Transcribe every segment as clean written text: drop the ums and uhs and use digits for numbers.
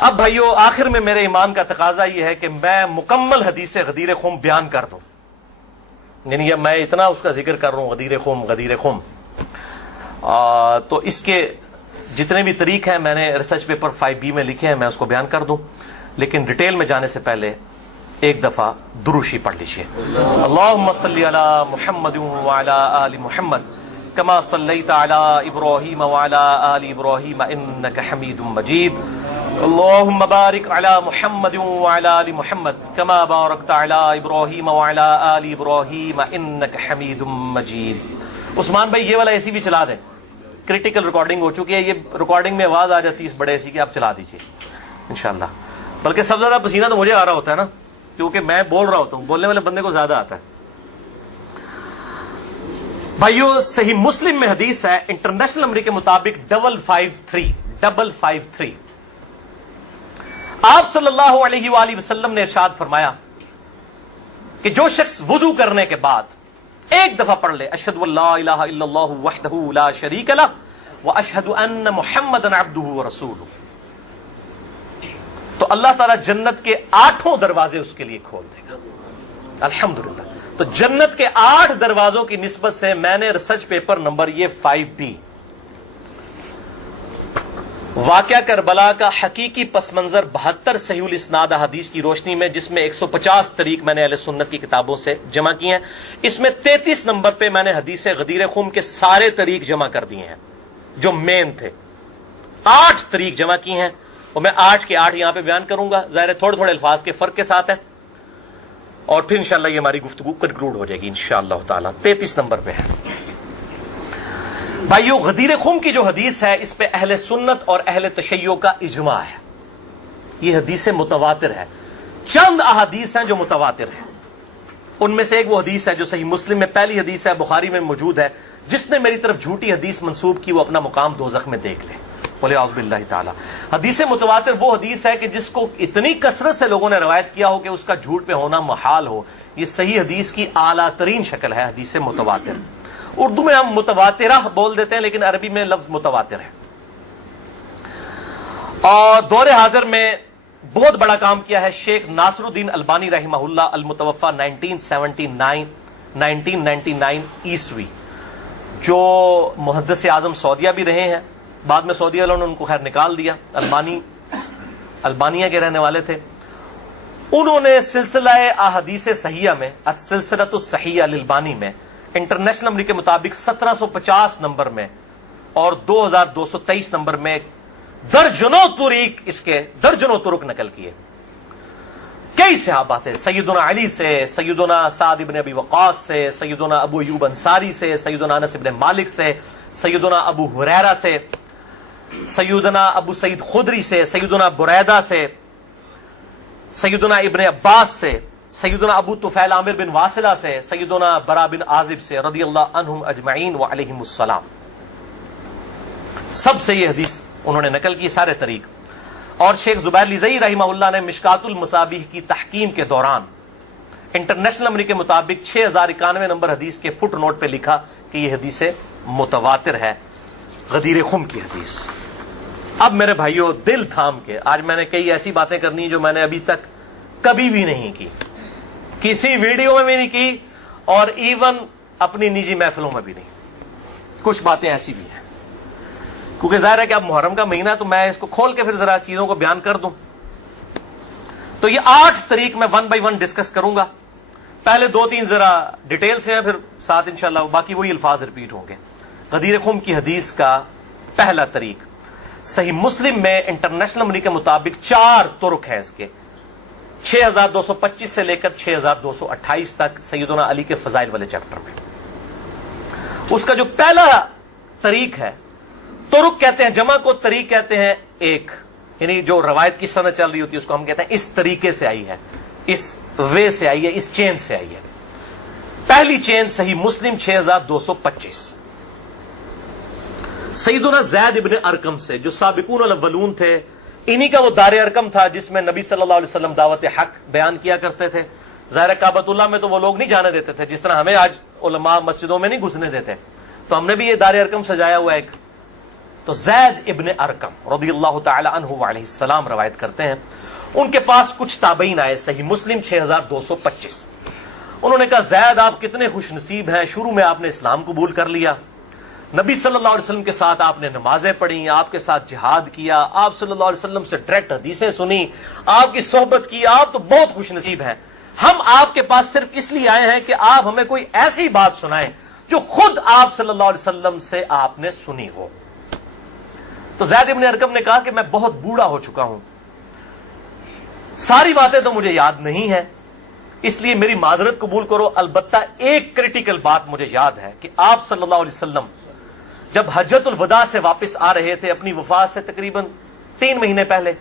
اب بھائیو آخر میں میرے ایمان کا تقاضا یہ ہے کہ میں مکمل حدیث غدیر خم بیان کر دوں، یعنی میں اتنا اس کا ذکر کر رہا ہوں غدیر خم تو اس کے جتنے بھی طریق ہیں میں نے ریسرچ پیپر 5B میں لکھے ہیں، میں اس کو بیان کر دوں، لیکن ڈیٹیل میں جانے سے پہلے ایک دفعہ دروشی پڑھ لیجیے۔ اللہم صلی علی محمد وعلی آل محمد کما صلیت علی ابراہیم وعلی آل ابراہیم انک حمید مجید، اللہم بارک علی محمد وعلی آل محمد کما بارکت علی ابراہیم وعلی آل ابراہیم انک حمید مجید۔ عثمان بھائی یہ والا ایسی بھی چلا دیں، کریٹیکل ریکارڈنگ ہو چکی ہے، یہ ریکارڈنگ میں آواز آ جاتی ہے اس بڑے ایسی کہ آپ چلا دیجیے انشاءاللہ۔ بلکہ سب سے زیادہ پسینہ تو مجھے آ رہا ہوتا ہے نا، کیونکہ میں بول رہا ہوتا ہوں، بولنے والے بندے کو زیادہ آتا ہے۔ بھائیو صحیح مسلم میں حدیث ہے انٹرنیشنل نمبر کے مطابق 553 آپ صلی اللہ علیہ وآلہ وسلم نے ارشاد فرمایا کہ جو شخص وضو کرنے کے بعد ایک دفعہ پڑھ لے اشہد ان لا الہ الا اللہ وحدہ لا شریک لہ واشہد ان محمدا عبدہ ورسولہ، تو اللہ تعالیٰ جنت کے 8 دروازے اس کے لیے کھول دے گا۔ الحمدللہ، تو جنت کے 8 دروازوں کی نسبت سے میں نے ریسرچ پیپر نمبر یہ 5B واقعہ کربلا کا حقیقی پس منظر 72 صحیح الاسناد حدیث کی روشنی میں، جس میں 150 طریق میں نے اہل سنت کی کتابوں سے جمع کیے ہیں، اس میں 33 نمبر پہ میں نے حدیث غدیر خم کے سارے طریق جمع کر دیے ہیں جو مین تھے، 8 طریق جمع کیے ہیں، اور میں 8 کے 8 یہاں پہ بیان کروں گا، ظاہر تھوڑے تھوڑے الفاظ کے فرق کے ساتھ ہیں، اور پھر انشاءاللہ یہ ہماری گفتگو کنکلوڈ ہو جائے گی انشاءاللہ تعالی۔ 33 نمبر پہ ہے بھائیو غدیر خم کی جو حدیث ہے، اس پہ اہل سنت اور اہل تشیع کا اجماع ہے، یہ حدیث متواتر ہے۔ چند احادیث ہیں جو متواتر ہیں، ان میں سے ایک وہ حدیث ہے جو صحیح مسلم میں پہلی حدیث ہے، بخاری میں موجود ہے، جس نے میری طرف جھوٹی حدیث منسوب کی وہ اپنا مقام دوزخ میں دیکھ لے، بولے اعوذ باللہ تعالی۔ حدیث متواتر وہ حدیث ہے کہ جس کو اتنی کثرت سے لوگوں نے روایت کیا ہو کہ اس کا جھوٹ پہ ہونا محال ہو، یہ صحیح حدیث کی اعلیٰ ترین شکل ہے حدیث متواتر۔ اردو میں ہم متواترہ بول دیتے ہیں، لیکن عربی میں لفظ متواتر ہے۔ اور دور حاضر میں بہت بڑا کام کیا ہے شیخ ناصر الدین البانی رحمہ اللہ، المتوفى 1999 عیسوی، جو محدث اعظم سعودیہ بھی رہے ہیں، بعد میں سعودیہ والوں نے ان کو خیر نکال دیا، البانیہ کے رہنے والے تھے۔ انہوں نے سلسلہ احادیث صحیحہ میں، السلسلۃ الصحیحہ للبانی میں، انٹرنیشنل نمبر کے مطابق 1750 نمبر میں اور 2223 نمبر میں درجنوں طریق، اس کے درجنوں طرق نقل کیے کئی صحابہ سے، سیدنا علی سے، سیدنا سعد بن ابی وقاص سے، سیدنا ابو ایوب انصاری سے، سیدنا انس بن مالک سے، سیدنا ابو ہریرہ سے، سیدنا ابو سعید خدری سے، سیدنا بریدہ سے، سیدنا ابن عباس سے، سیدنا ابو طفیل عامر بن واصلہ سے، سیدنا برا بن عازب سے رضی اللہ عنہم اجمعین وعلیہم السلام، سب سے یہ حدیث انہوں نے نقل کی سارے طریق۔ اور شیخ زبیر لیزئی رحمہ اللہ نے مشکات المصابیح کی تحکیم کے دوران انٹرنیشنل نمبر کے مطابق 6091 نمبر حدیث کے فٹ نوٹ پہ لکھا کہ یہ حدیث متواتر ہے، غدیر خم کی حدیث۔ اب میرے بھائیوں دل تھام کے، آج میں نے کئی ایسی باتیں کرنی جو میں نے ابھی تک کبھی بھی نہیں کی، کسی ویڈیو میں بھی نہیں کی، اور ایون اپنی نجی محفلوں میں بھی نہیں۔ کچھ باتیں ایسی بھی ہیں کیونکہ ظاہر ہے کہ اب محرم کا مہینہ، تو میں اس کو کھول کے پھر ذرا چیزوں کو بیان کر دوں۔ تو یہ 8 طریق میں 1 بائی 1 ڈسکس کروں گا، پہلے 2-3 ذرا ڈیٹیل سے ہیں، پھر ساتھ انشاءاللہ باقی وہی الفاظ ریپیٹ ہوں گے۔ غدیر خم کی حدیث کا پہلا طریق صحیح مسلم میں انٹرنیشنل نمبر کے مطابق 4 طرق ہیں اس کے، 6225 سے لے کر 6228 تک، سیدنا علی کے فضائل والے چیپٹر میں۔ اس کا جو پہلا طریق ہے، طرق کہتے ہیں جمع کو، طریق کہتے ہیں ایک، یعنی جو روایت کی سند چل رہی ہوتی ہے اس کو ہم کہتے ہیں اس طریقے سے آئی ہے، اس وے سے آئی ہے، اس چین سے آئی ہے۔ پہلی چین صحیح مسلم 6225 سیدنا زید ابن ارقم سے، جو سابقون الاولون تھے، انہی کا وہ دار ارقم تھا جس میں نبی صلی اللہ علیہ وسلم دعوت حق بیان کیا کرتے تھے۔ ظاہر کعبۃ اللہ میں تو وہ لوگ نہیں جانے دیتے تھے، جس طرح ہمیں آج علماء مسجدوں میں نہیں گھسنے دیتے، تو ہم نے بھی یہ دار ارقم سجایا ہوا ایک، تو زید ابن ارقم رضی اللہ تعالی عنہ علیہ السلام روایت کرتے ہیں، ان کے پاس کچھ تابعین آئے، صحیح مسلم 6225۔ انہوں نے کہا زید آپ کتنے خوش نصیب ہیں، شروع میں آپ نے اسلام قبول کر لیا، نبی صلی اللہ علیہ وسلم کے ساتھ آپ نے نمازیں پڑھی، آپ کے ساتھ جہاد کیا، آپ صلی اللہ علیہ وسلم سے ڈائریکٹ حدیثیں سنی، آپ کی صحبت کی، آپ تو بہت خوش نصیب ہیں۔ ہم آپ کے پاس صرف اس لیے آئے ہیں کہ آپ ہمیں کوئی ایسی بات سنائیں جو خود آپ صلی اللہ علیہ وسلم سے آپ نے سنی ہو۔ تو زید ابن ارقم نے کہا کہ میں بہت بوڑھا ہو چکا ہوں، ساری باتیں تو مجھے یاد نہیں ہیں، اس لیے میری معذرت قبول کرو، البتہ ایک کریٹیکل بات مجھے یاد ہے کہ آپ صلی اللہ علیہ وسلم جب حجۃ الوداع سے واپس آ رہے تھے اپنی وفات سے تقریباً 3 مہینے پہلے،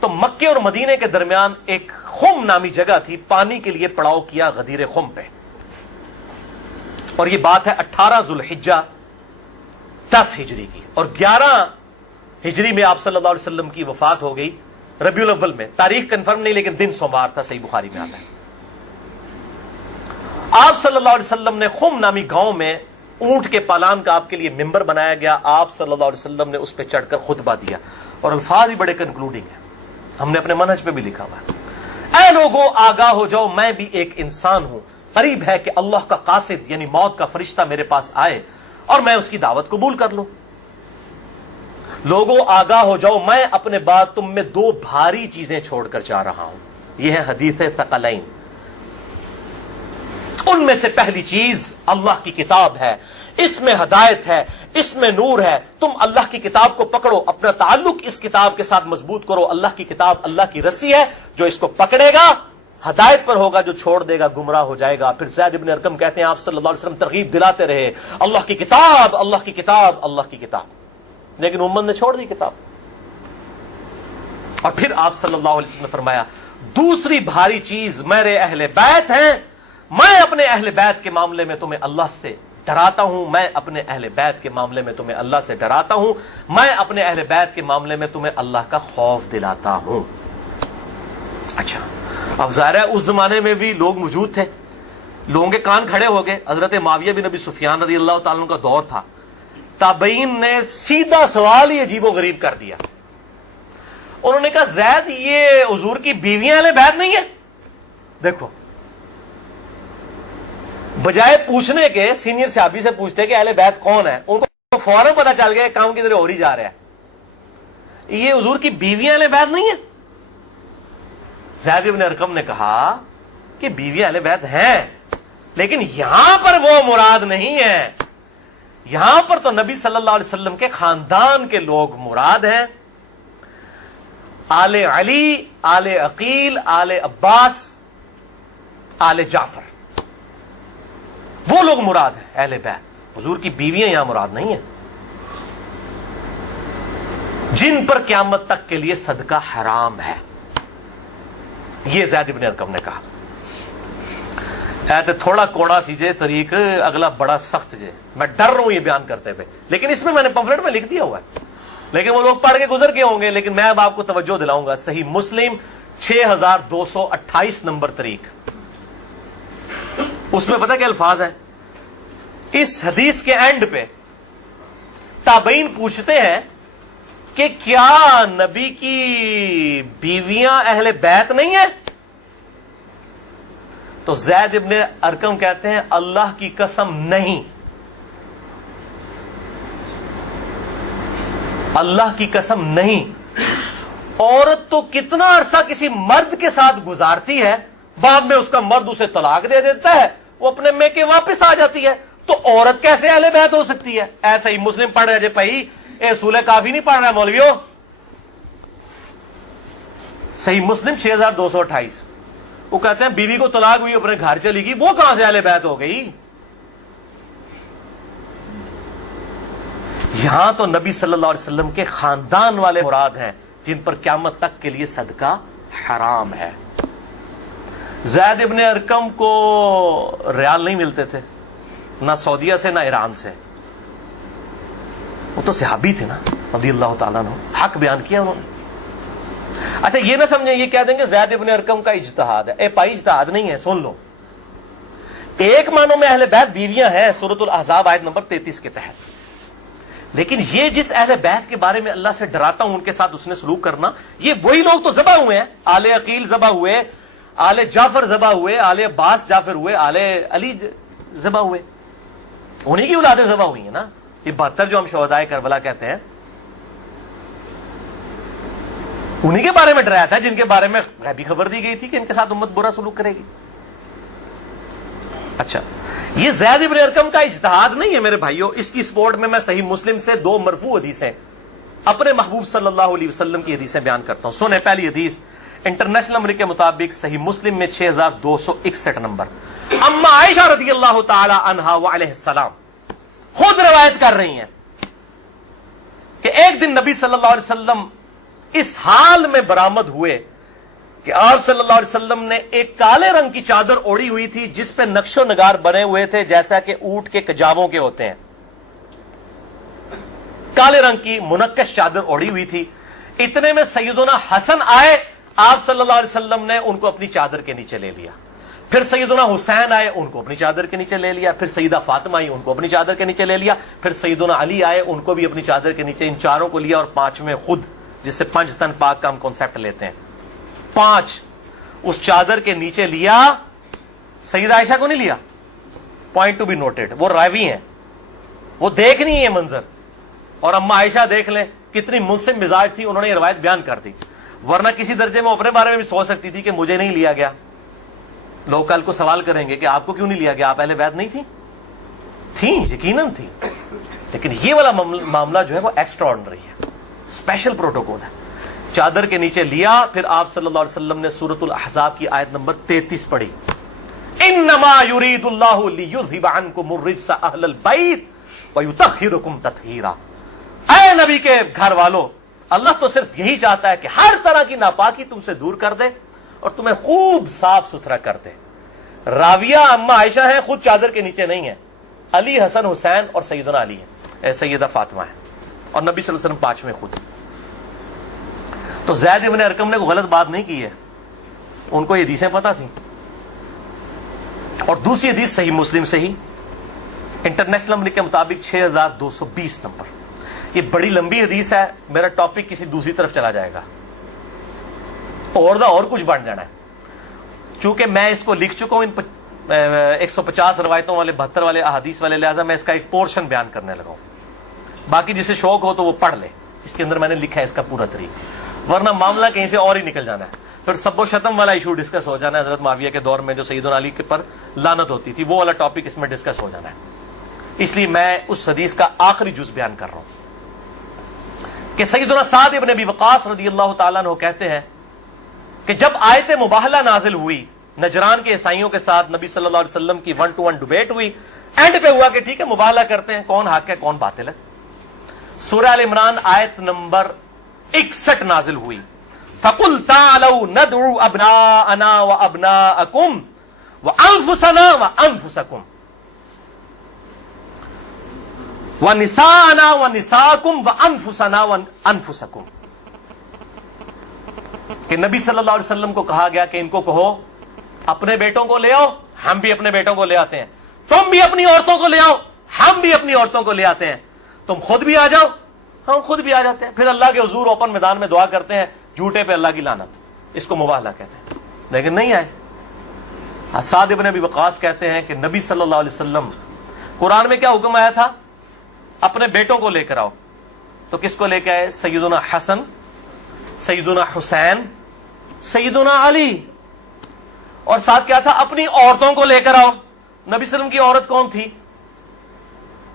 تو مکے اور مدینے کے درمیان ایک خم نامی جگہ تھی، پانی کے لیے پڑاؤ کیا غدیر خم پہ، اور یہ بات ہے 18 ذوالحجہ 10 ہجری کی، اور 11 ہجری میں آپ صلی اللہ علیہ وسلم کی وفات ہو گئی ربیع الاول میں، تاریخ کنفرم نہیں لیکن دن سوموار تھا، صحیح بخاری میں آتا ہے۔ آپ صلی اللہ علیہ وسلم نے خم نامی گاؤں میں اونٹ کے پالان کا آپ کے لیے ممبر بنایا گیا، آپ صلی اللہ علیہ وسلم نے اس پہ چڑھ کر خطبہ دیا، اور الفاظ ہی بڑے کنکلوڈنگ ہیں، ہم نے اپنے منہج پہ بھی لکھا ہوا ہے، اے لوگوں آگاہ ہو جاؤ، میں بھی ایک انسان ہوں، قریب ہے کہ اللہ کا قاصد یعنی موت کا فرشتہ میرے پاس آئے اور میں اس کی دعوت قبول کر لوں۔ لوگوں آگاہ ہو جاؤ، میں اپنے بعد تم میں 2 بھاری چیزیں چھوڑ کر جا رہا ہوں، یہ ہے حدیث ثقلین۔ ان میں سے پہلی چیز اللہ کی کتاب ہے، اس میں ہدایت ہے، اس میں نور ہے، تم اللہ کی کتاب کو پکڑو، اپنا تعلق اس کتاب کے ساتھ مضبوط کرو، اللہ کی کتاب اللہ کی رسی ہے، جو اس کو پکڑے گا ہدایت پر ہوگا، جو چھوڑ دے گا گمراہ ہو جائے گا۔ پھر زید ابن ارقم کہتے ہیں آپ صلی اللہ علیہ وسلم ترغیب دلاتے رہے، اللہ کی کتاب، اللہ کی کتاب، اللہ کی کتاب، لیکن امت نے چھوڑ دی کتاب۔ اور پھر آپ صلی اللہ علیہ وسلم نے فرمایا دوسری بھاری چیز میرے اہل بیت ہیں، میں اپنے اہل بیت کے معاملے میں تمہیں اللہ سے ڈراتا ہوں، میں اپنے اہل بیت کے معاملے میں تمہیں اللہ سے ڈراتا ہوں، میں اپنے اہل بیت کے معاملے میں تمہیں اللہ کا خوف دلاتا ہوں۔ اچھا، اب ظاہر ہے اس زمانے میں بھی لوگ موجود تھے، لوگوں کے کان کھڑے ہو گئے، حضرت معاویہ بن ابی سفیان رضی اللہ تعالیٰ عنہ کا دور تھا، تابعین نے سیدھا سوال ہی عجیب و غریب کر دیا، انہوں نے کہا زید یہ حضور کی بیویاں اہل بیت نہیں ہیں؟ دیکھو، بجائے پوچھنے کے سینئر صحابی سے پوچھتے کہ اہل بیت کون ہے، ان کو فوراً پتا چل گیا کام کی طرح ہو ہی جا رہا ہے، یہ حضور کی بیویاں اہل بیت نہیں ہیں۔ زید بن ارقم نے کہا کہ بیویاں اہل بیت ہیں، لیکن یہاں پر وہ مراد نہیں ہے، یہاں پر تو نبی صلی اللہ علیہ وسلم کے خاندان کے لوگ مراد ہیں، آل علی، آل عقیل، آل عباس، آل جعفر، وہ لوگ مراد ہیں اہل بیت، حضور کی بیویاں یہاں مراد نہیں ہیں، جن پر قیامت تک کے لیے صدقہ حرام ہے، یہ زید بن ارقم نے کہا۔ تو تھوڑا کوڑا سیجے طریق، اگلا بڑا سخت جے، میں ڈر رہا ہوں یہ بیان کرتے ہوئے، لیکن اس میں نے پمفلٹ میں لکھ دیا ہوا ہے، لیکن وہ لوگ پڑھ کے گزر گئے ہوں گے، لیکن میں اب آپ کو توجہ دلاؤں گا۔ صحیح مسلم 6228 نمبر طریق، اس میں پتہ کیا الفاظ ہیں؟ اس حدیث کے اینڈ پہ تابعین پوچھتے ہیں کہ کیا نبی کی بیویاں اہل بیت نہیں ہیں؟ تو زید ابن ارقم کہتے ہیں اللہ کی قسم نہیں، اللہ کی قسم نہیں، عورت تو کتنا عرصہ کسی مرد کے ساتھ گزارتی ہے، بعد میں اس کا مرد اسے طلاق دے دیتا ہے، وہ اپنے میکے واپس آ جاتی ہے، تو عورت کیسے اہل بیت ہو سکتی ہے؟ ایسا ہی مسلم پڑھ رہے جے بھائی، اصول کافی نہیں پڑھ رہا ہے مولویوں، صحیح مسلم 6228، وہ کہتے ہیں بیوی کو طلاق ہوئی اپنے گھر چلی گئی، وہ کہاں سے اہل بیت ہو گئی؟ یہاں تو نبی صلی اللہ علیہ وسلم کے خاندان والے مراد ہیں، جن پر قیامت تک کے لیے صدقہ حرام ہے۔ زید ابن ارقم کو ریال نہیں ملتے تھے، نہ سعودیہ سے نہ ایران سے، وہ تو صحابی تھے نا رضی اللہ تعالیٰ عنہ، حق بیان کیا انہوں نے۔ اچھا یہ نہ سمجھیں یہ کہہ دیں کہ زید ابن ارقم کا اجتہاد ہے، اے بھائی اجتہاد نہیں ہے، سن لو، ایک معنوں میں اہل بیت بیویاں ہیں سورۃ الاحزاب آیت نمبر 33 کے تحت، لیکن یہ جس اہل بیت کے بارے میں اللہ سے ڈراتا ہوں ان کے ساتھ اس نے سلوک کرنا، یہ وہی لوگ تو ذبح ہوئے ہیں، آل عقیل ذبح ہوئے، آل جعفر ذبح ہوئے، آل عباس جعفر ہوئے، آل علی ذبح ہوئے، انہی کی اولادیں ذبح ہوئی ہیں نا. یہ 72 جو ہم شہدائے کربلا کہتے ہیں انہی کے بارے میں ڈرایا تھا، جن کے بارے میں غیبی خبر دی گئی تھی کہ ان کے ساتھ امت برا سلوک کرے گی. اچھا، یہ زید ابن ارقم کا اجتہاد نہیں ہے میرے بھائیوں، اس کی سپورٹ میں صحیح مسلم سے 2 مرفوع حدیثیں اپنے محبوب صلی اللہ علیہ وسلم کی حدیثیں بیان کرتا ہوں. سنیں پہلی حدیث انٹرنیشنل نمبر کے مطابق صحیح مسلم میں 6261 نمبر. اما عائشہ رضی اللہ تعالی عنہا وعلیہ السلام خود روایت کر رہی ہیں کہ ایک دن نبی صلی اللہ علیہ وسلم اس حال میں برآمد ہوئے کہ آپ صلی اللہ علیہ وسلم نے ایک کالے رنگ کی چادر اوڑھی ہوئی تھی جس پہ نقش و نگار بنے ہوئے تھے جیسا کہ اونٹ کے کجاووں کے ہوتے ہیں. کالے رنگ کی منقش چادر اوڑھی ہوئی تھی. اتنے میں سیدنا حسن آئے، آپ صلی اللہ علیہ وسلم نے ان کو اپنی چادر کے نیچے لے لیا. پھر سیدنا حسین آئے، ان کو اپنی چادر کے نیچے لے لیا. پھر سیدہ فاطمہ آئی، ان کو اپنی چادر کے نیچے لے لیا. پھر سیدنا علی آئے، ان کو بھی اپنی چادر کے نیچے، ان چاروں کو لیا. اور 5ویں خود، جس سے 5 تن پاک کا ہم کانسیپٹ لیتے ہیں، 5 اس چادر کے نیچے لیا. سیدہ عائشہ کو نہیں لیا. پوائنٹ ٹو بی نوٹڈ، وہ راوی ہیں، وہ دیکھ نہیں ہے منظر. اور اما عائشہ دیکھ لیں کتنی منصف مزاج تھی، انہوں نے یہ روایت بیان کر دی. ورنہ کسی درجے میں اپنے بارے میں بھی سوچ سکتی تھی کہ مجھے نہیں لیا گیا. لوگ کل کو سوال کریں گے کہ آپ کو کیوں نہیں لیا گیا، آپ اہل بیت نہیں تھیں، یقیناً تھی. لیکن یہ والا معاملہ جو ہے وہ ایکسٹرا آرڈنری ہے، اسپیشل پروٹوکول ہے. چادر کے نیچے لیا. پھر آپ صلی اللہ علیہ وسلم نے سورۃ الاحزاب کی آیت نمبر 33 پڑھی، انما یرید اللہ لیذھب عنکم الرجس اہل البیت ویطہرکم تطہیرا. اے نبی کے گھر والو، اللہ تو صرف یہی چاہتا ہے کہ ہر طرح کی ناپاکی تم سے دور کر دے اور تمہیں خوب صاف ستھرا کر دے. راویہ اما عائشہ ہیں، خود چادر کے نیچے نہیں ہیں. علی، حسن، حسین اور سیدنا علی ہیں، سیدہ فاطمہ ہیں، اور نبی صلی اللہ علیہ وسلم 5ویں خود. تو زید ابن ارقم نے کوئی غلط بات نہیں کی ہے، ان کو یہ حدیثیں پتہ تھیں. اور دوسری حدیث صحیح مسلم سے ہی انٹرنیشنل نمبر کے مطابق 6220 نمبر. یہ بڑی لمبی حدیث ہے، میرا ٹاپک کسی دوسری طرف چلا جائے گا اور کچھ بن جانا ہے. چونکہ میں اس کو لکھ چکا ہوں ان 150 روایتوں والے 72 والے احادیث والے، لہذا میں اس کا ایک پورشن بیان کرنے لگا ہوں. باقی جسے شوق ہو تو وہ پڑھ لے، اس کے اندر میں نے لکھا ہے اس کا پورا طریق، ورنہ معاملہ کہیں سے اور ہی نکل جانا ہے. پھر سب و شتم والا ایشو ڈسکس ہو جانا ہے، حضرت معاویہ کے دور میں جو سیدنا علی کے پر لعنت ہوتی تھی، وہ والا ٹاپک اس میں ڈسکس ہو جانا ہے. اس لیے میں اس حدیث کا آخری جز بیان کر رہا ہوں کہ سیدنا سعد ابن ابی وقاص رضی اللہ تعالیٰ عنہ کہتے ہیں کہ جب آیت مباہلہ نازل ہوئی نجران کے عیسائیوں کے ساتھ، نبی صلی اللہ علیہ وسلم کی 1-to-1 ڈبیٹ ہوئی. اینڈ پہ ہوا کہ ٹھیک ہے مباہلہ کرتے ہیں، کون حق ہے کون باطل ہے. سورہ ال عمران آیت نمبر 61 نازل ہوئی، فَقُلْ تَعَالَوْا نَدْعُوا أَبْنَاءَنَا وَأَبْنَاءَكُمْ وَأَنفُسَنَا وَأَنفُسَكُمْ وَنِسَاءَنَا وَنِسَاءَكُمْ وَأَنفُسَنَا وَأَنفُسَكُمْ. کہ نبی صلی اللہ علیہ وسلم کو کہا گیا کہ ان کو کہو اپنے بیٹوں کو لے آؤ، ہم بھی اپنے بیٹوں کو لے آتے ہیں. تم بھی اپنی عورتوں کو لے آؤ، ہم بھی اپنی عورتوں کو لے آتے ہیں. تم خود بھی آ جاؤ، ہم خود بھی آ جاتے ہیں. پھر اللہ کے حضور اوپن میدان میں دعا کرتے ہیں، جھوٹے پہ اللہ کی لعنت. اس کو مباہلہ کہتے ہیں. لیکن نہیں آئے. سعد ابن ابی وقاص کہتے ہیں کہ نبی صلی اللہ علیہ وسلم، قرآن میں کیا حکم آیا تھا؟ اپنے بیٹوں کو لے کر آؤ. تو کس کو لے کے آئے؟ سیدنا حسن، سیدنا حسین، سیدنا علی. اور ساتھ کیا تھا؟ اپنی عورتوں کو لے کر آؤ. نبی صلی اللہ علیہ وسلم کی عورت کون تھی؟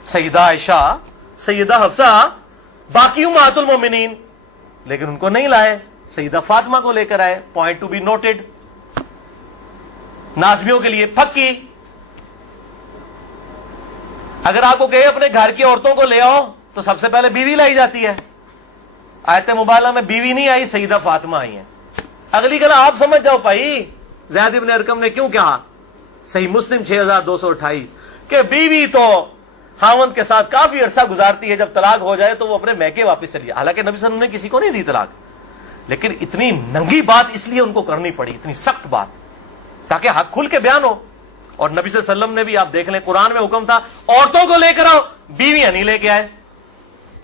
سیدہ عائشہ، سیدہ حفصہ، باقی امہات المومنین. لیکن ان کو نہیں لائے، سیدہ فاطمہ کو لے کر آئے. Point to be noted. نازمیوں کے لیے پکی. اگر آپ کو کہے اپنے گھر کی عورتوں کو لے آؤ تو سب سے پہلے بیوی لائی جاتی ہے. آیت مباہلہ میں بیوی نہیں آئی، سیدہ فاطمہ آئی ہیں. اگلی گلا آپ سمجھ جاؤ بھائی زید ابن ارقم نے کیوں کہا. صحیح مسلم 6228 کہ بیوی تو خاوند کے ساتھ کافی عرصہ گزارتی ہے، جب طلاق ہو جائے تو وہ اپنے میکے واپس چلی جائے. حالانکہ نبی صلی اللہ علیہ وسلم نے کسی کو نہیں دی طلاق، لیکن اتنی ننگی بات اس لیے ان کو کرنی پڑی، اتنی سخت بات، تاکہ حق کھل کے بیان ہو. اور نبی صلی اللہ علیہ وسلم نے بھی آپ دیکھ لیں قرآن میں حکم تھا عورتوں کو لے کر آؤ، بیویاں نہیں لے کے آئے.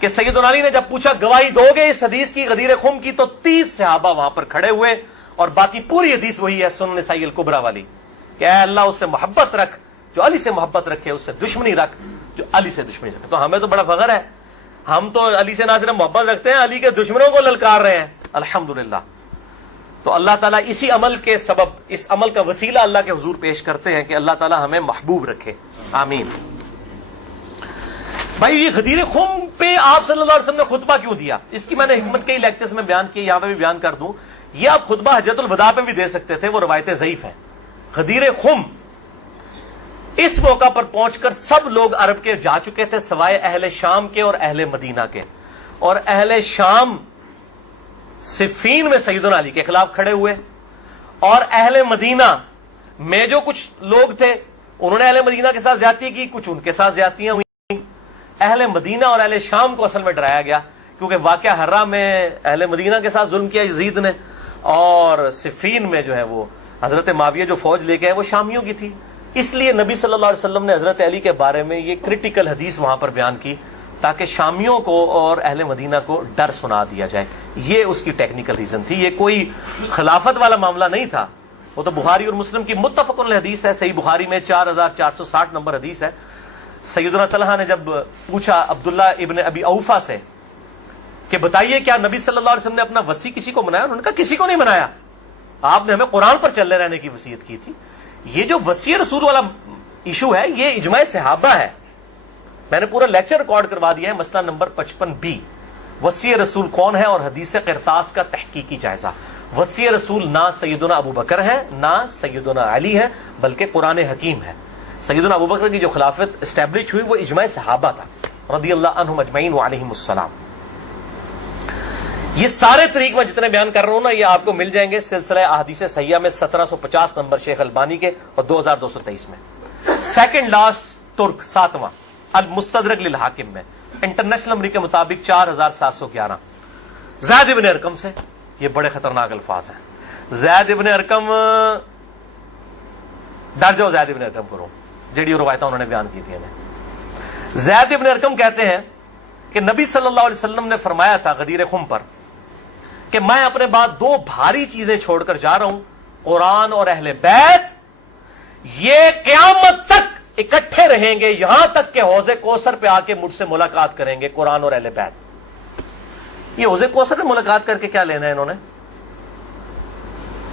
کہ سیدنا علی نے جب پوچھا گواہی دو گے اس حدیث کی غدیر خم کی، تو 30 صحابہ وہاں پر کھڑے ہوئے، اور باقی پوری حدیث وہی ہے سنن نسائی الکبریٰ والی کہ اے اللہ اس سے محبت رکھ جو علی سے محبت رکھے، اس سے دشمنی رکھ جو علی سے دشمنی رکھے۔ تو ہمیں تو بڑا فخر ہے، ہم تو علی سے نہ صرف محبت رکھتے ہیں، علی کے دشمنوں کو للکار رہے ہیں، الحمدللہ۔ تو اللہ تعالیٰ اسی عمل کے سبب، اس عمل کا وسیلہ اللہ کے حضور پیش کرتے ہیں کہ اللہ تعالیٰ ہمیں محبوب رکھے، آمین۔ بھائی یہ غدیر خم پہ آپ صلی اللہ علیہ وسلم نے خطبہ کیوں دیا؟ اس کی میں نے حکمت کئی لیکچرز میں بیان کی، یہاں پہ بھی بیان کر دوں۔ یہ آپ خطبہ حجۃ الوداع پہ بھی دے سکتے تھے، وہ روایتیں ضعیف ہیں۔ غدیر خم اس موقع پر پہنچ کر سب لوگ عرب کے جا چکے تھے سوائے اہل شام کے اور اہل مدینہ کے، اور اہل شام صفین میں سیدنا علی کے خلاف کھڑے ہوئے، اور اہل مدینہ میں جو کچھ لوگ تھے انہوں نے اہل مدینہ کے ساتھ زیادتی کی، کچھ ان کے ساتھ زیادتیاں ہوئی۔ اہل مدینہ اور اہل شام کو اصل میں ڈرایا گیا، کیونکہ واقعہ ہرہ میں اہل مدینہ کے ساتھ ظلم کیا یزید نے، اور صفین میں جو ہے وہ حضرت معاویہ جو فوج لے کے آئے وہ شامیوں کی تھی۔ اس لیے نبی صلی اللہ علیہ وسلم نے حضرت علی کے بارے میں یہ کرٹیکل حدیث وہاں پر بیان کی تاکہ شامیوں کو اور اہل مدینہ کو ڈر سنا دیا جائے۔ یہ اس کی ٹیکنیکل ریزن تھی، یہ کوئی خلافت والا معاملہ نہیں تھا۔ وہ تو بخاری اور مسلم کی متفق علیہ حدیث ہے، صحیح بخاری میں 4460 نمبر حدیث ہے۔ سیدنا طلحہ نے جب پوچھا عبداللہ ابن ابی اوفا سے کہ بتائیے کیا نبی صلی اللہ علیہ وسلم نے اپنا وصی کسی کو منایا؟ انہوں نے کہا کسی کو نہیں منایا، آپ نے ہمیں قرآن پر چلے رہنے کی وصیت کی تھی۔ یہ جو وصی رسول والا ایشو ہے یہ اجماع صحابہ ہے، میں نے پورا لیکچر ریکارڈ کروا دیا ہے، مسئلہ نمبر 55B، وصی رسول کون ہے اور حدیث قرطاس کا تحقیقی جائزہ۔ وصی رسول نہ سیدنا ابو بکر ہے نہ سیدنا علی ہے، بلکہ قرآن حکیم ہے۔ سیدنا ابو بکر کی جو خلافت اسٹیبلش ہوئی وہ اجماع صحابہ تھا رضی اللہ عنہم اجمعین وعلیہم السلام۔ یہ سارے طریق میں جتنے بیان کر رہا ہوں نا یہ آپ کو مل جائیں گے سلسلہ احادیث صحیحہ میں 1750 نمبر شیخ البانی کے اور 2223 میں۔ سیکنڈ لاسٹ ترک 7واں المستدرک للحاکم میں انٹرنیشنل نمبر کے مطابق 4711 زید ابن ارقم سے۔ یہ بڑے خطرناک الفاظ ہیں۔ زید ابن ارقم ڈر جاؤ، زید ابن ارقم کرو جیڑی روایتیں انہوں نے بیان کی تھی ہمیں۔ زید ابن ارقم کہتے ہیں کہ نبی صلی اللہ علیہ وسلم نے فرمایا تھا غدیر خم پر کہ میں اپنے بعد 2 بھاری چیزیں چھوڑ کر جا رہا ہوں، قرآن اور اہل بیت، یہ قیامت تک اکٹھے رہیں گے یہاں تک کہ حوض کوثر پہ آ کے مجھ سے ملاقات کریں گے، قرآن اور اہل بیت۔ یہ حوض کوثر میں ملاقات کر کے کیا لینا ہے انہوں نے؟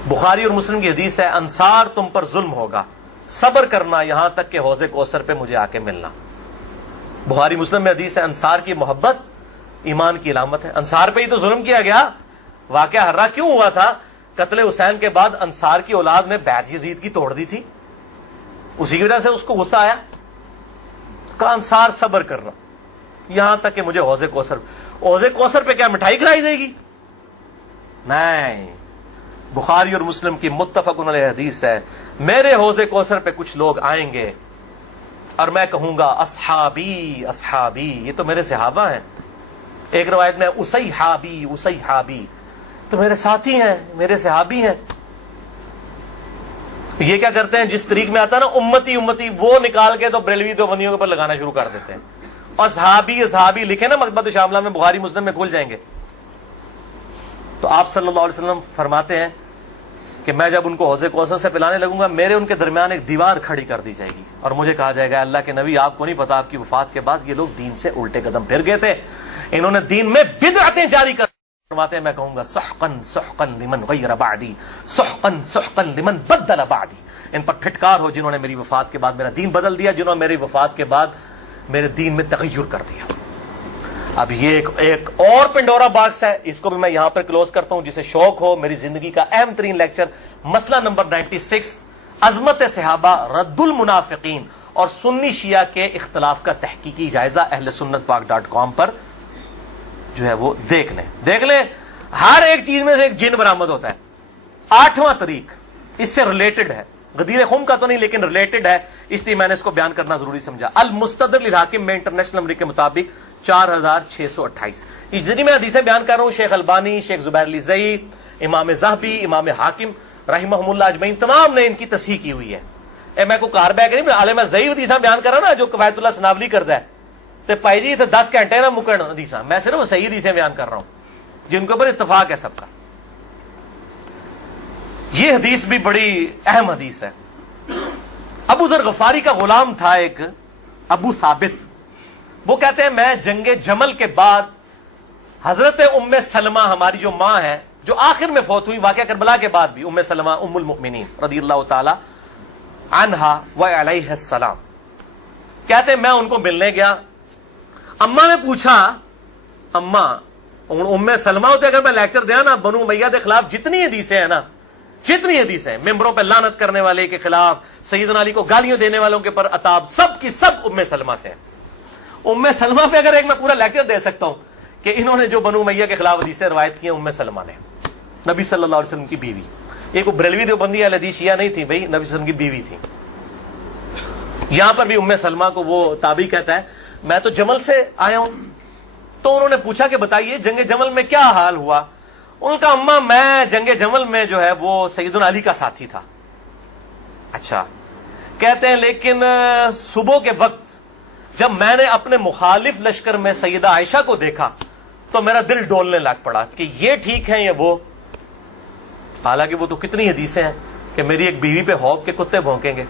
بخاری اور مسلم کی حدیث ہے انصار تم پر ظلم ہوگا، صبر کرنا یہاں تک کہ حوض کوثر پہ مجھے آ کے ملنا۔ بخاری مسلم میں حدیث ہے انصار کی محبت ایمان کی علامت ہے۔ انصار پہ ہی تو ظلم کیا گیا، واقعہ ہرہ کیوں ہوا تھا؟ قتل حسین کے بعد انصار کی اولاد نے بیعت یزید کی توڑ دی تھی، اسی کی وجہ سے اس کو غصہ آیا، کہا انصار صبر کرنا یہاں تک کہ مجھے حوض کوثر پہ کیا مٹھائی کھلائی جائے گی؟ نہیں، بخاری اور مسلم کی متفق علیہ حدیث ہے میرے حوض کوثر پہ کچھ لوگ آئیں گے اور میں کہوں گا اصحابی اصحابی، یہ تو میرے صحابہ ہیں۔ ایک روایت میں اسیحابی اسیحابی، تو میرے ساتھی ہیں، میرے صحابی ہیں۔ یہ کیا کرتے ہیں جس طریق میں آتا ہے نا امتی امتی، وہ نکال کے تو بریلوی دیوبندیوں کے اوپر لگانا شروع کر دیتے ہیں۔ اصحابی اصحابی لکھے نا مکتبۃ شاملہ میں، بخاری مسلم میں کھل جائیں گے۔ تو آپ صلی اللہ علیہ وسلم فرماتے ہیں کہ میں جب ان کو حوض کوثر سے پلانے لگوں گا میرے ان کے درمیان ایک دیوار کھڑی کر دی جائے گی اور مجھے کہا جائے گا اللہ کے نبی آپ کو نہیں پتا آپ کی وفات کے بعد یہ لوگ دین سے الٹے قدم پھر گئے تھے، انہوں نے دین میں بدعتیں جاری کر فرماتے ہیں میں کہوں گا سحقن سحقن لمن غیر بعدی سحقن سحقن لمن بدل بعدی، ان پر پھٹکار ہو جنہوں نے میری وفات کے بعد میرا دین بدل دیا، جنہوں نے میری وفات کے بعد میرے دین میں تغیر کر دیا۔ اب یہ ایک اور پنڈورا باکس ہے، اس کو بھی میں یہاں پر کلوز کرتا ہوں۔ جسے شوق ہو میری زندگی کا اہم ترین لیکچر مسئلہ نمبر 96 عظمت صحابہ رد المنافقین اور سنی شیعہ کے اختلاف کا تحقیقی جائزہ اہل سنت پاک.com پر جو ہے وہ دیکھ لیں۔ ہر ایک چیز میں سے ایک جن برآمد ہوتا ہے۔ 8واں طریق اس سے ریلیٹڈ ہے، غدیر خم کا تو نہیں لیکن ریلیٹڈ ہے، اس لیے میں نے اس کو بیان کرنا ضروری سمجھا۔ المستدرک للحاکم میں انٹرنیشنل نمبر کے مطابق 4628۔ اس جتنی میں حدیثیں بیان کر رہا ہوں شیخ البانی، شیخ زبیر لزئی، امام ذہبی، امام حاکم رحمہم اللہ اجمعین تمام نے ان کی تصحیح کی ہوئی ہے۔ میں کو کار بیک نہیں، عالم ضعیف حدیثیں بیان کر رہا نا جو قواعد اللہ سناولی کرتا ہے، تو بھائی جی 10 گھنٹے نہ مکن حدیثاں، میں صرف صحیح حدیثیں بیان کر رہا ہوں جن کے اوپر اتفاق ہے سب کا۔ یہ حدیث بھی بڑی اہم حدیث ہے۔ ابو ذر غفاری کا غلام تھا ایک ابو ثابت، وہ کہتے ہیں میں جنگ جمل کے بعد حضرت ام سلمہ ہماری جو ماں ہے جو آخر میں فوت ہوئی واقعہ کربلا کے بعد بھی، ام سلمہ ام المؤمنین رضی اللہ تعالی عنہا و علیہ السلام، کہتے ہیں میں ان کو ملنے گیا، اماں نے پوچھا، اماں ام سلمہ ہوتے اگر میں لیکچر دیا نا بنو امیہ کے خلاف جتنی حدیثیں ہیں نا، جتنی حدیثیں ممبروں پہ لعنت کرنے والے کے خلاف، سیدنا علی کو گالیاں دینے والوں کے پر عتاب، سب کی سب ام سلمہ سے ہیں۔ ام سلمہ پہ اگر ایک میں پورا لیکچر دے سکتا ہوں کہ انہوں نے جو بنو امیہ کے خلاف حدیثیں روایت کی ہیں، ام سلمہ نے، نبی صلی اللہ علیہ وسلم کی بیوی، یہ کوئی بریلوی دیوبندی اہل حدیث شیعہ نہیں تھی بھائی، نبی صلی اللہ علیہ وسلم کی بیوی تھی۔ یہاں پر بھی ام سلمہ کو وہ تابعی کہتا ہے میں تو جمل سے آیا ہوں، تو انہوں نے پوچھا کہ بتائیے جنگ جمل میں کیا حال ہوا؟ ان کا اماں میں جنگ جمل میں جو ہے وہ سیدنا علی کا ساتھی تھا۔ اچھا، کہتے ہیں لیکن صبح کے وقت جب میں نے اپنے مخالف لشکر میں سیدہ عائشہ کو دیکھا تو میرا دل ڈولنے لگ پڑا کہ یہ ٹھیک ہے یا وہ، حالانکہ وہ تو کتنی حدیثیں ہیں کہ میری ایک بیوی پہ خوف کے کتے بھونکیں گے،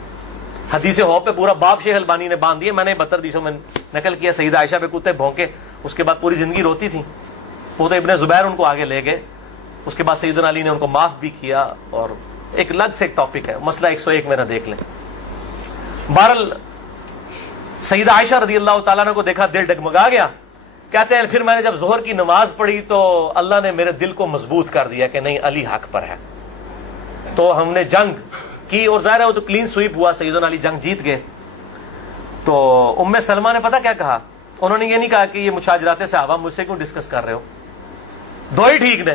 حدیث خوف پہ پورا باب شیخ البانی نے باندھ دیا، میں نے 72 حدیثوں میں نقل کیا، سیدہ عائشہ پہ کتے بھونکے، اس کے بعد پوری زندگی روتی تھی، وہ تو ابن زبیر ان کو آگے لے گئے، اس کے بعد سیدنا علی نے ان کو معاف بھی کیا، اور ایک الگ سے ایک ٹاپک ہے، مسئلہ 101 میرا دیکھ لیں۔ بہرحال سیدہ عائشہ رضی اللہ تعالیٰ عنہ کو دیکھا دل ڈگمگا گیا، کہتے ہیں پھر میں نے جب ظہر کی نماز پڑھی تو اللہ نے میرے دل کو مضبوط کر دیا کہ نہیں علی حق پر ہے، تو ہم نے جنگ کی، اور ظاہر ہے وہ تو کلین سویپ ہوا، سیدنا علی جنگ جیت گئے۔ تو ام سلمہ نے پتہ کیا کہا؟ انہوں نے یہ نہیں کہا کہ یہ مشاجرات صحابہ مجھ سے کیوں ڈسکس کر رہے ہو، دو ہی ٹھیک نے،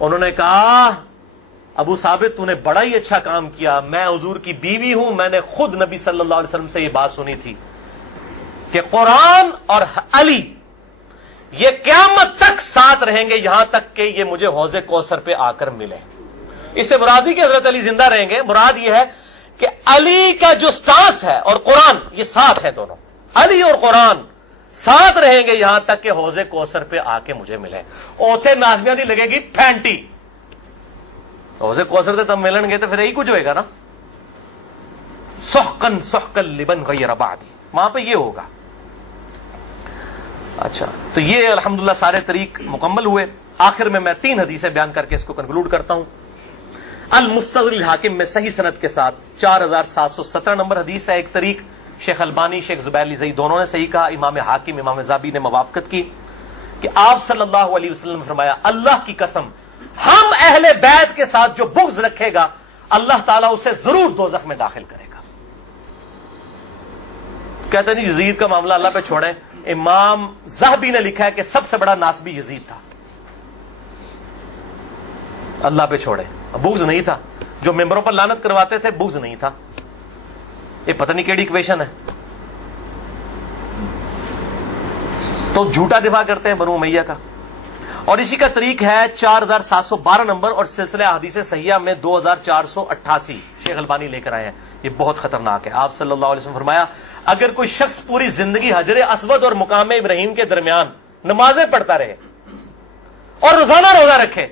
انہوں نے کہا ابو ثابت تو نے بڑا ہی اچھا کام کیا، میں حضور کی بیوی ہوں، میں نے خود نبی صلی اللہ علیہ وسلم سے یہ بات سنی تھی کہ قرآن اور علی یہ قیامت تک ساتھ رہیں گے یہاں تک کہ یہ مجھے حوض کوثر پہ آ کر ملے۔ اس سے مراد نہیں کہ حضرت علی زندہ رہیں گے، مراد یہ ہے کہ علی کا جو سٹانس ہے اور قرآن یہ ساتھ ہیں، دونوں علی اور قرآن ساتھ رہیں گے یہاں تک کہ حوض کوثر پہ آ کے مجھے ملے۔ اوتھے نازمیاں دی لگے گی پھینٹی، حوض کوثر تے تم ملن گے تو پھر یہی کچھ ہوئے گا نا، سحقن سحقن لمن غیر بعدی، وہاں پہ یہ ہوگا۔ اچھا، تو یہ الحمدللہ سارے طریق مکمل ہوئے۔ آخر میں 3 حدیثیں بیان کر کے اس کو کنکلوڈ کرتا ہوں۔ المستدرک الحاکم میں صحیح سند کے ساتھ 4717 نمبر حدیث ہے، ایک طریق شیخ البانی شیخ زبیر لیزئی دونوں نے صحیح کہا، امام حاکم امام ذابی نے موافقت کی کہ آپ صلی اللہ علیہ وسلم نے فرمایا اللہ کی قسم ہم اہل بیت کے ساتھ جو بغض رکھے گا اللہ تعالیٰ اسے ضرور دوزخ میں داخل کرے گا۔ کہتے ہیں یزید کا معاملہ اللہ پہ چھوڑیں، امام ذہبی نے لکھا ہے کہ سب سے بڑا ناسبی یزید تھا، اللہ پہ چھوڑیں، بغض نہیں تھا، جو ممبروں پر لعنت کرواتے تھے بغض نہیں تھا، یہ پتہ نہیں کیڑی ایکویشن ہے، تو جھوٹا دفاع کرتے ہیں بنو امیہ کا۔ اور اسی کا طریق ہے 4712 نمبر اور سلسلہ احادیث صحیحہ میں 2488 شیخ البانی لے کر آئے ہیں، یہ بہت خطرناک ہے۔ آپ صلی اللہ علیہ وسلم فرمایا اگر کوئی شخص پوری زندگی حجر اسود اور مقام ابراہیم کے درمیان نمازیں پڑھتا رہے اور روزانہ روزہ رکھے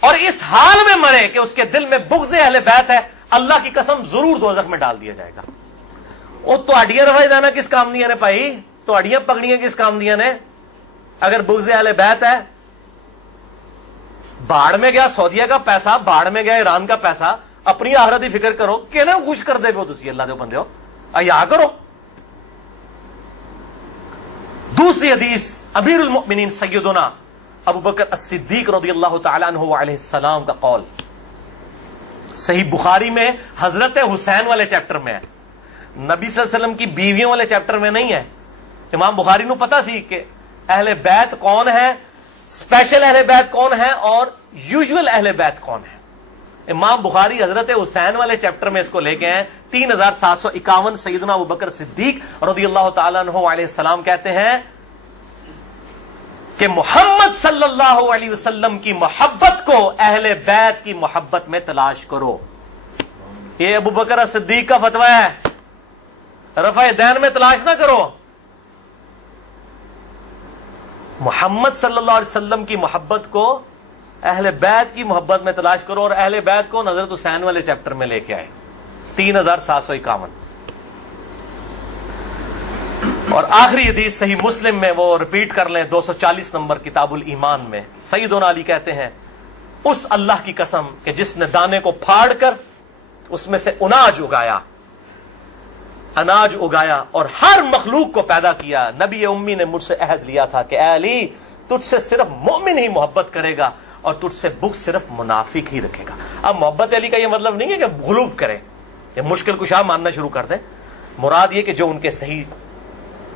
اور اس حال میں مرے کہ اس کے دل میں بغض اہل بیت ہے، اللہ کی قسم ضرور دوزخ میں ڈال دیا جائے گا۔ وہ تو اڈیاں روائی دانا کس کام دیا نے بھائی، تو اڈیاں پکڑیاں کس کام دیا نے؟ اگر بغض اہل بیت ہے، باڑ میں گیا سعودیہ کا پیسہ، باڑ میں گیا ایران کا پیسہ، اپنی آخرت کی فکر کرو کہ نا خوش کر دے پو تسی اللہ دے بندے ہو، ایا کرو۔ دوسری حدیث امیر المؤمنین سیدنا ابو بکر الصدیق رضی اللہ تعالیٰ عنہ علیہ السلام کا قول، صحیح بخاری میں حضرت حسین والے چیپٹر میں ہے، نبی صلی اللہ علیہ وسلم کی بیویوں والے چیپٹر میں نہیں ہے۔ امام بخاری نو پتا سی کہ اہل بیت کون ہے، اسپیشل اہل بیت کون ہے اور یوزول اہل بیت کون ہے۔ امام بخاری حضرت حسین والے چیپٹر میں اس کو لے کے ہیں 3751 سیدنا ابو بکر صدیق رضی اللہ تعالیٰ عنہ علیہ السلام کہتے ہیں کہ محمد صلی اللہ علیہ وسلم کی محبت کو اہل بیت کی محبت میں تلاش کرو۔ یہ ابو بکر صدیق کا فتویٰ ہے، رفع دین میں تلاش نہ کرو، محمد صلی اللہ علیہ وسلم کی محبت کو اہل بیت کی محبت میں تلاش کرو، اور اہل بیت کو حضرت حسین والے چیپٹر میں لے کے آئے 3751. اور آخری حدیث صحیح مسلم میں وہ ریپیٹ کر لیں 240 نمبر کتاب الایمان میں. سیدنا علی کہتے ہیں اس اللہ کی قسم کہ جس نے دانے کو پھاڑ کر اس میں سے اناج اگایا اور ہر مخلوق کو پیدا کیا، نبی امی نے مجھ سے عہد لیا تھا کہ اے علی تجھ سے صرف مومن ہی محبت کرے گا اور تجھ سے بغض صرف منافق ہی رکھے گا. اب محبت علی کا یہ مطلب نہیں ہے کہ غلوف کرے یا مشکل کشا ماننا شروع کر دے. مراد یہ کہ جو ان کے صحیح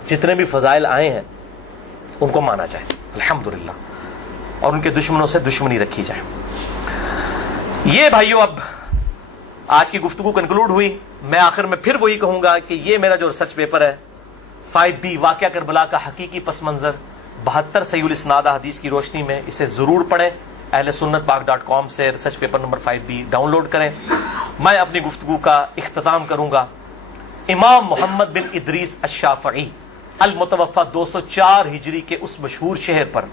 جتنے بھی فضائل آئے ہیں ان کو مانا جائے الحمدللہ، اور ان کے دشمنوں سے دشمنی رکھی جائے. یہ بھائیو اب آج کی گفتگو کنکلوڈ ہوئی. میں آخر میں پھر وہی کہوں گا کہ یہ میرا جو ریسرچ پیپر ہے 5B واقعہ کربلا کا حقیقی پس منظر 72 صحیح الاسناد حدیث کی روشنی میں، اسے ضرور پڑھیں. اہل سنت پاک.com سے research paper number 5B download کریں. میں اپنی گفتگو کا اختتام کروں گا امام محمد بن ادریس الشافعی المتوفى 204 ہجری کے اس مشہور شہر پر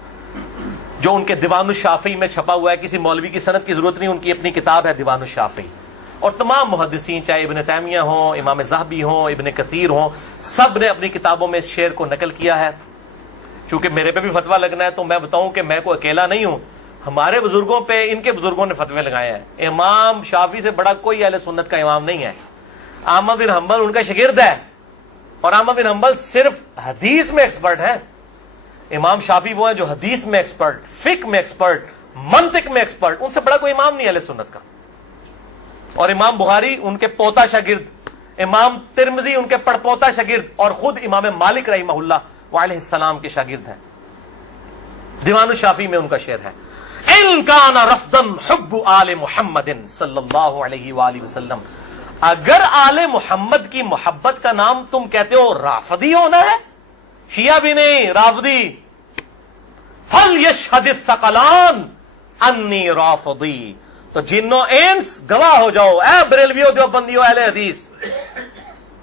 جو ان کے دیوان الشافعی میں چھپا ہوا ہے. کسی مولوی کی سند کی ضرورت نہیں، ان کی اپنی کتاب ہے دیوان الشافعی. اور تمام محدثین چاہے ابن تیمیہ ہوں، امام ذہبی ہوں، ابن کثیر ہوں، سب نے اپنی کتابوں میں اس شعر کو نقل کیا ہے. چونکہ میرے پہ بھی فتویٰ لگنا ہے تو میں بتاؤں کہ میں کوئی اکیلا نہیں ہوں، ہمارے بزرگوں پہ ان کے بزرگوں نے فتوے لگائے ہیں. امام شافعی سے بڑا کوئی اہل سنت کا امام نہیں ہے. احمد بن حنبل ان کا شاگرد ہے، اور احمد بن حنبل صرف حدیث میں ایکسپرٹ ہے. امام شافعی وہ ہیں جو حدیث میں ایکسپرٹ، فقہ میں ایکسپرٹ، منطق میں ایکسپرٹ. ان سے بڑا کوئی امام نہیں اہل سنت کا. اور امام بخاری ان کے پوتا شاگرد، امام ترمذی ان کے پڑپوتا شاگرد، اور خود امام مالک رحمہ اللہ وعلیہ السلام کے شاگرد ہیں. دیوان الشافعی میں ان کا شعر ہے ان کان رفضا حب آل محمد صلی اللہ علیہ وآلہ وسلم. اگر آل محمد کی محبت کا نام تم کہتے ہو رافضی ہونا ہے، شیعہ بھی نہیں رافضی، فَلْيَشْهَدِ الثَّقَلَانِ أَنِّي رَافِضِي. تو جنوں انس گواہ ہو جاؤ، اے بریلویو دیوبندیو اہل حدیث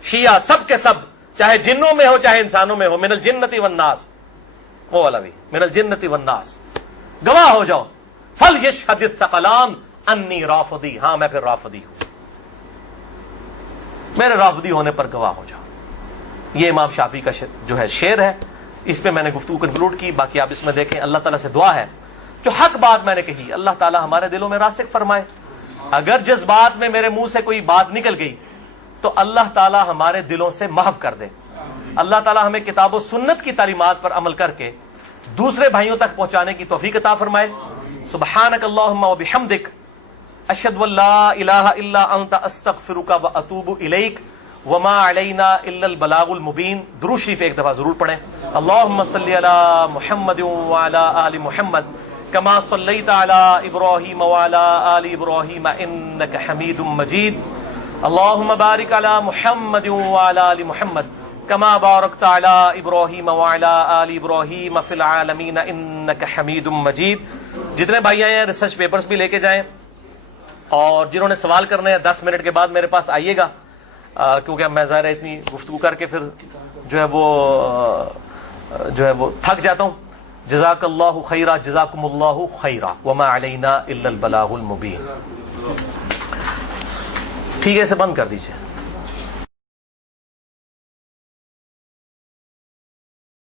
شیعہ سب کے سب، چاہے جنوں میں ہو چاہے انسانوں میں ہو، من الجنت والناس، وہ والا بھی من الجنت والناس، گواہ ہو جاؤ. فَلْيَشْهَدِ الثَّقَلَانِ أَنِّي رَافِضِي. ہاں میں پھر رافضی ہوں، میرے رافضی ہونے پر گواہ ہو جاؤ. یہ امام شافعی کا جو ہے شعر ہے. اس پہ میں نے گفتگو کنکلوڈ کی. باقی آپ اس میں دیکھیں. اللہ تعالیٰ سے دعا ہے جو حق بات میں نے کہی اللہ تعالیٰ ہمارے دلوں میں راسخ فرمائے. اگر جس بات میں میرے منہ سے کوئی بات نکل گئی تو اللہ تعالیٰ ہمارے دلوں سے محو کر دے. اللہ تعالیٰ ہمیں کتاب و سنت کی تعلیمات پر عمل کر کے دوسرے بھائیوں تک پہنچانے کی توفیق عطا فرمائے. سبحانک اللہم و بحمدک اشہد ان لا الہ الا انت استغفرک و اتوب الیک وما علینا الا البلاغ المبین. درود شریف ایک دفعہ ضرور پڑھیں. اللہم صلی علی محمد وعلی آل محمد کما صلیت علی ابراہیم وعلی آل ابراہیم انک حمید مجید. اللہم بارک علی محمد وعلی آل محمد کما بارکت علی ابراہیم وعلی آل ابراہیم فی العالمین انک حمید مجید. جتنے بھائی آئے ہیں ریسرچ پیپرز بھی لے کے جائیں، اور جنہوں نے سوال کرنے ہیں 10 منٹ کے بعد میرے پاس آئیے گا، کیونکہ میں ظاہر ہے اتنی گفتگو کر کے پھر جو ہے وہ تھک جاتا ہوں. جزاک اللہ خیرہ، جزاکم اللہ خیرہ، وما علینا الا البلاغ المبین. ٹھیک ہے، اسے بند کر دیجیے.